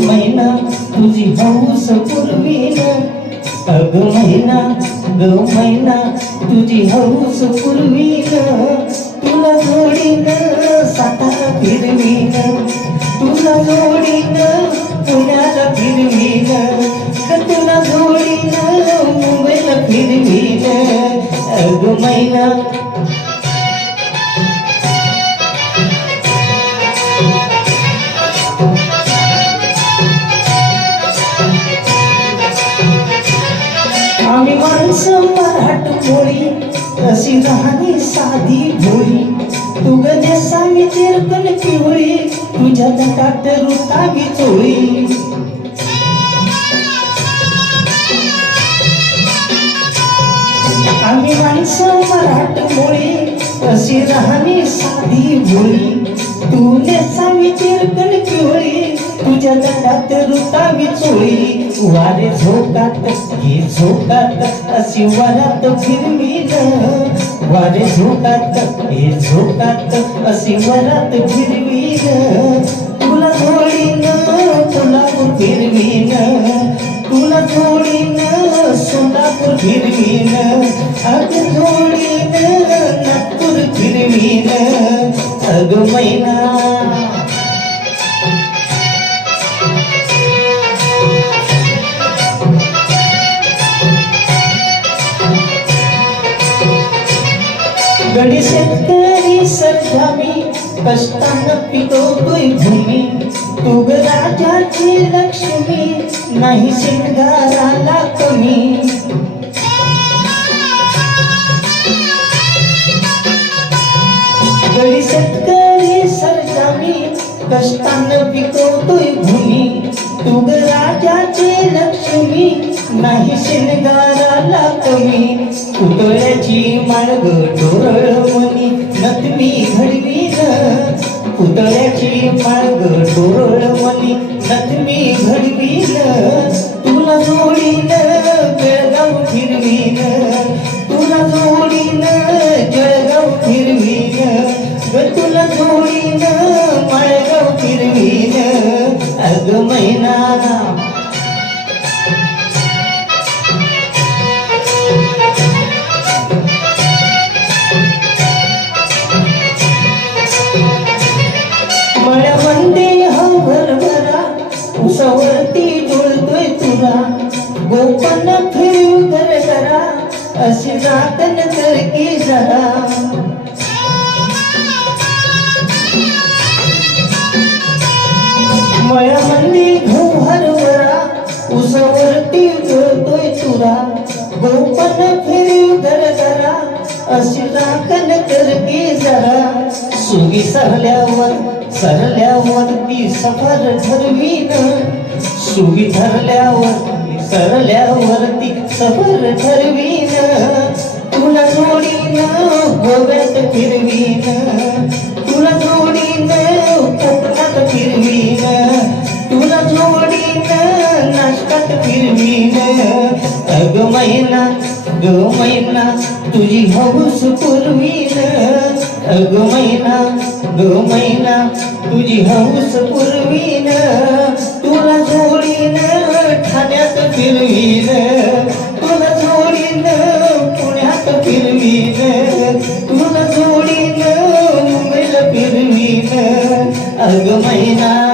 मैना तुझी हौस पुरवीन, अग मैना तुझी हौस पुरवीन, तुला जोडीन सातारा फिरवीन, तुला जोडीन पुण्याला फिरवीन, तुला जोडीन मुंबईला फिरवीन, अग मैना. आम्ही माणसं मराठमोळी, अशी राहणी साधी भोळी, तू गदेसावी तिरकन पिवळी, तुझ्या तटात रुतावी चोळी. आम्ही माणसं मराठमोळी, अशी राहणी साधी भोळी, तू नेसावी तिरकन पिवळी, तुझ्या तटात रुतावी चोळी. वारे झोकात हे झोकात अशी वरात फिरवीन, वारे झोकात हे झोकात अशी वरात फिरवीन, तुला जोडीन कोल्हापूर फिरवीन, तुला जोडीन सोलापूर फिरवीन, अग जोडीन नागपूर फिरवीन, अग मैना. गडी शेतकरी सरजामी, कष्टानं पिकवतोय भूमी, तू ग राजाची लक्ष्मी, नाही शिंगाराला कमी. गडी शेतकरी सरजामी, कष्टानं पिकवतोय भूमी, तू ग राजाची लक्ष्मी, नाही शिंगाराला कमी. पुतळ्याची माळग डोरळ मनी नथमी घडवीन, पुतळ्याची माळग डोरळ मनी नथमी घडवीन, तुला जोडीन जळगाव फिरवीन, तुला जोडीन जळगाव फिरवीन, तुला जोडीन माळगाव फिरवीन, अग मैना. मळ्यामध्ये हरभरा उसावरती डोळतोय तुला, गोपांना फिरू घरा अशी नातन कर की जरा. मळ्यामध्ये गहू हरभरा उसावरती डोळतोय तुला, गोपांना फिरू घरा अशी नातन कर की जरा. सुगी सरल्यावरती सफर ठरवीन, सुगी सरल्यावरती सफर ठरवीन, तुला जोडीन गोव्यात फिरवीन, तुला जोडीन कोकणात फिरवीन, तुला जोडीन नाशकात फिरवीन, अग मैना तुझी हौस पुरवीन, अग मैना तुझी हौस पुरवीन, तुला जोडीन ठाण्यात फिरवीन, तुला जोडीन पुण्यात फिरवीन, तुला जोडीन मुंबईला फिरवीन, अग मैना.